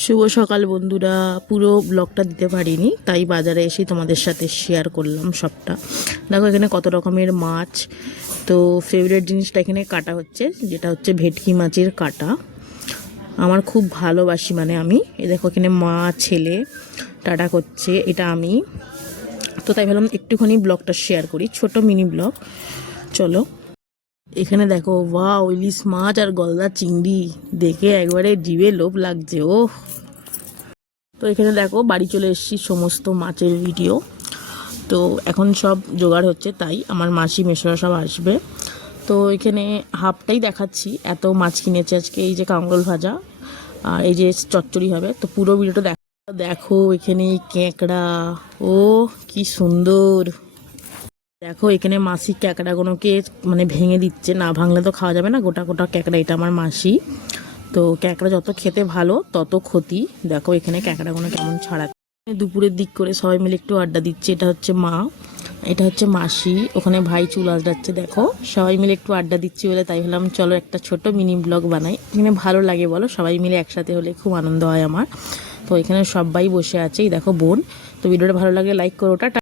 শুভ সকাল বন্ধুরা। পুরো ব্লগটা দিতে পারিনি, তাই বাজারে এসে তোমাদের সাথে শেয়ার করলাম সবটা। দেখো এখানে কত রকমের মাছ। তো ফেভারিট জিনিসটা এখানে কাটা হচ্ছে, যেটা হচ্ছে ভেটকি মাছের কাটা। আমার খুব ভালোবাসি, মানে আমি এই দেখো এখানে মা ছেলে টাটা করছে, এটা আমি। তো তাই ভাবলাম একটুখানি ব্লগটা শেয়ার করি, ছোট মিনি ব্লগ। চলো এখানে দেখো, ওয়াও, ইলিশ মাছ আর গলদা চিংড়ি দেখে একবারে জিভে লোভ লাগছে। ও, তো এখানে দেখো বাড়ি চলে এসেছি, সমস্ত মাছের ভিডিও। তো এখন সব জোগাড় হচ্ছে, তাই আমার মাসি মেশোরা সব আসবে। তো এখানে হাফটাই দেখাচ্ছি, এত মাছ কিনেছে আজকে। এই যে কাঁকরোল ভাজা আর এই যে চচ্চড়ি হবে। তো পুরো ভিডিওটা দেখো। দেখো এখানে ক্যাঁকড়া, ও কি সুন্দর। দেখো এখানে মাসি ক্যাঁকড়াগুলোকে মানে ভেঙে দিচ্ছে, না ভাঙলে তো খাওয়া যাবে না, গোটা গোটা ক্যাঁকড়া। এটা আমার মাসি। তো ক্যাঁকড়া যত খেতে ভালো তত ক্ষতি। দেখো এখানে ক্যাঁকড়াগুলো কেমন ছাড়াচ্ছে। দুপুরের দিক করে সবাই মিলে একটু আড্ডা দিচ্ছে। এটা হচ্ছে মা, এটা হচ্ছে মাসি, ওখানে ভাই চুল আসছে। দেখো সবাই মিলে একটু আড্ডা দিচ্ছি বলে তাই ভাবলাম চলো একটা ছোট মিনি ব্লগ বানাই। এখানে ভালো লাগে বলো, সবাই মিলে একসাথে হলে খুব আনন্দ হয় আমার। তো এখানে সবাই বসে আছে, এই দেখো বোন। তো ভিডিওটা ভালো লাগলে লাইক করো, টাটা।